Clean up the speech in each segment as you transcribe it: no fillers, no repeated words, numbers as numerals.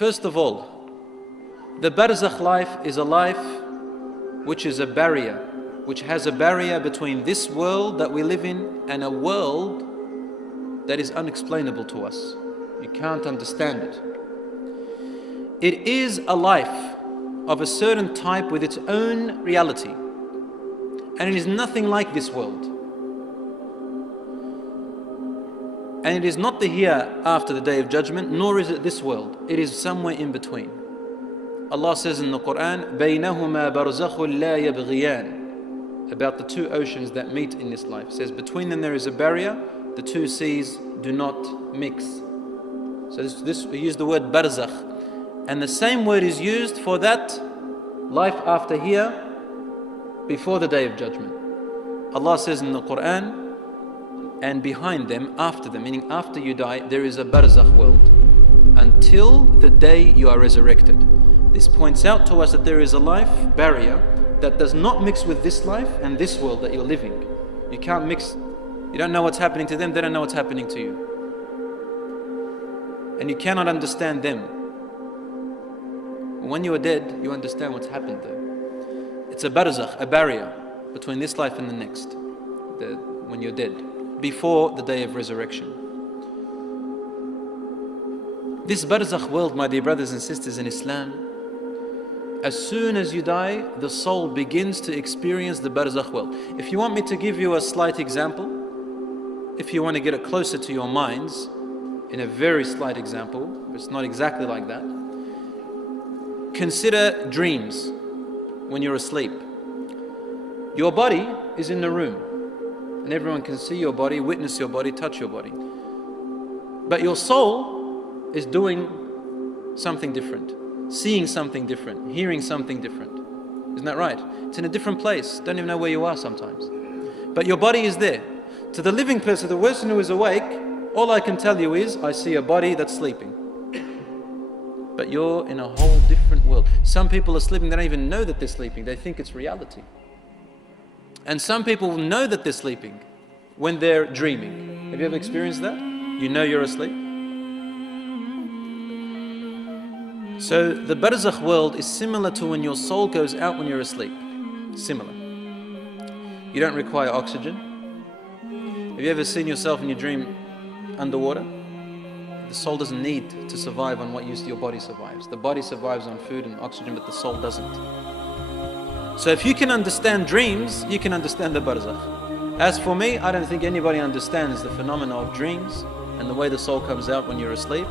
First of all, the barzakh life is a life which is a barrier, which has a barrier between this world that we live in and a world that is unexplainable to us. You can't understand it. It is a life of a certain type with its own reality, and it is nothing like this world. And it is not the hereafter, the day of judgment, nor is it this world. It is somewhere in between. Allah says in the Quran, بَيْنَهُمَا بَرْزَخٌ لَا يَبْغِيَانِ, about the two oceans that meet in this life. It says between them there is a barrier, the two seas do not mix. So we use the word barzakh. And the same word is used for that life after here, before the day of judgment. Allah says in the Quran, and behind them, after them, meaning after you die, there is a barzakh world until the day you are resurrected. This points out to us that there is a life barrier that does not mix with this life and this world that you're living. You can't mix. You don't know what's happening to them, they don't know what's happening to you. And you cannot understand them. When you are dead, you understand what's happened there. It's a barzakh, a barrier between this life and the next, when you're dead, before the day of resurrection. This barzakh world, my dear brothers and sisters in Islam, as soon as you die, the soul begins to experience the barzakh world. If you want me to give you a slight example, if you want to get it closer to your minds, in a very slight example, but it's not exactly like that, consider dreams when you're asleep. Your body is in the room, and everyone can see your body, witness your body, touch your body. But your soul is doing something different, seeing something different, hearing something different. Isn't that right? It's in a different place. Don't even know where you are sometimes. But your body is there. To the living person, the person who is awake, all I can tell you is, I see a body that's sleeping. But you're in a whole different world. Some people are sleeping, they don't even know that they're sleeping. They think it's reality. And some people know that they're sleeping when they're dreaming. Have you ever experienced that? You know you're asleep. So the barzakh world is similar to when your soul goes out when you're asleep. Similar. You don't require oxygen. Have you ever seen yourself in your dream underwater? The soul doesn't need to survive on what your body survives. The body survives on food and oxygen, but the soul doesn't. So if you can understand dreams, you can understand the barzakh. As for me, I don't think anybody understands the phenomena of dreams and the way the soul comes out when you're asleep.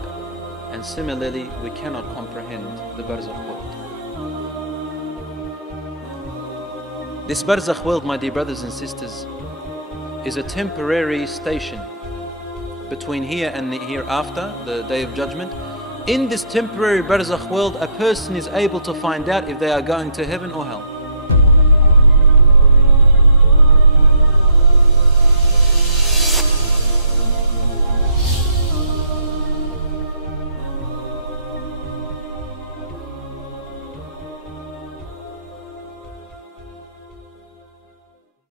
And similarly, we cannot comprehend the barzakh world. This barzakh world, my dear brothers and sisters, is a temporary station between here and the hereafter, the day of judgment. In this temporary barzakh world, a person is able to find out if they are going to heaven or hell.